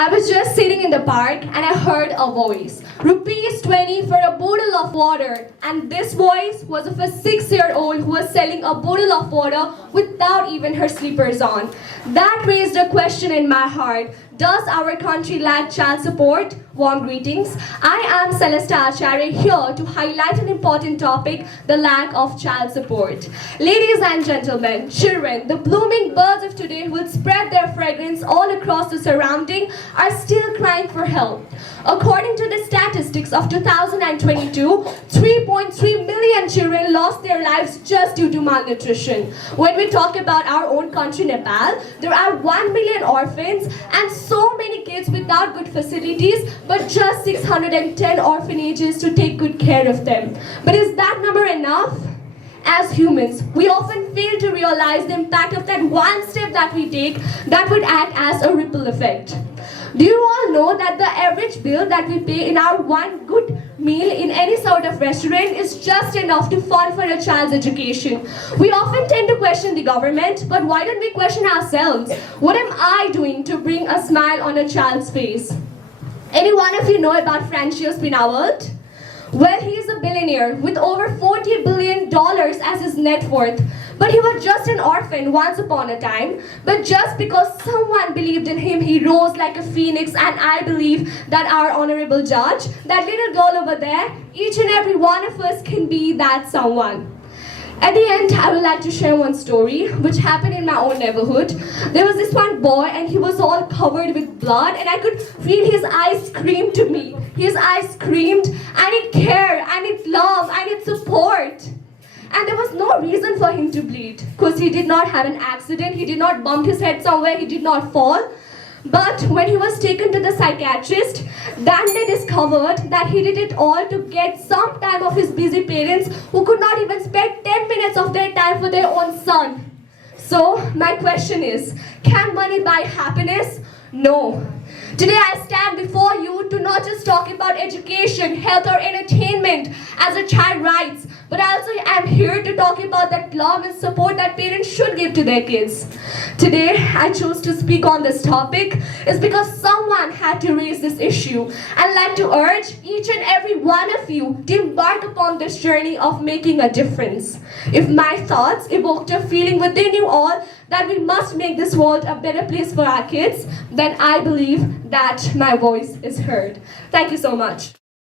I was just sitting in the park and I heard a voice. Rupees 20 for a bottle of water. And this voice was of a 6-year-old who was selling a bottle of water without even her slippers on. That raised a question in my heart. Does our country lack child support? Warm greetings. I am Celesta Acharya here to highlight an important topic, the lack of child support. Ladies and gentlemen, children, the blooming birds of today who will spread their fragrance all across the surrounding are still crying for help. According to the statistics of 2022, 3.3 million children lost their lives just due to malnutrition. When we talk about our own country, Nepal, there are 1 million orphans and so many kids without good facilities, but just 610 orphanages to take good care of them. But is that number enough? As humans, we often fail to realize the impact of that one step that we take that would act as a ripple effect. Do you all know that the average bill that we pay in our one good meal in any sort of restaurant is just enough to fund for a child's education? We often tend to question the government, but why don't we question ourselves? What am I doing to bring a smile on a child's face? Any one of you know about Francois Pinault? Well, he is a billionaire with over $40 billion as his net worth. But he was just an orphan once upon a time. But just because someone believed in him, he rose like a phoenix. And I believe that our honorable judge, that little girl over there, each and every one of us can be that someone. At the end, I would like to share one story which happened in my own neighborhood. There was this one boy and he was all covered with blood and I could feel his eyes scream to me. His eyes screamed, I need care, I need love, I need support. And there was no reason for him to bleed because he did not have an accident, he did not bump his head somewhere, he did not fall. But when he was taken to the psychiatrist, then they discovered that he did it all to get some time of his busy parents who could not even spare 10 minutes of their time for their own son. So, my question is, can money buy happiness? No. Today I stand before you to not just talk about education, health or entertainment as a child rights, but I also am here to talk about that love and support that parents should give to their kids. Today I chose to speak on this topic is because someone had to raise this issue. I'd like to urge each and every one of you to embark upon this journey of making a difference. If my thoughts evoked a feeling within you all that we must make this world a better place for our kids, then I believe that my voice is heard. Thank you so much.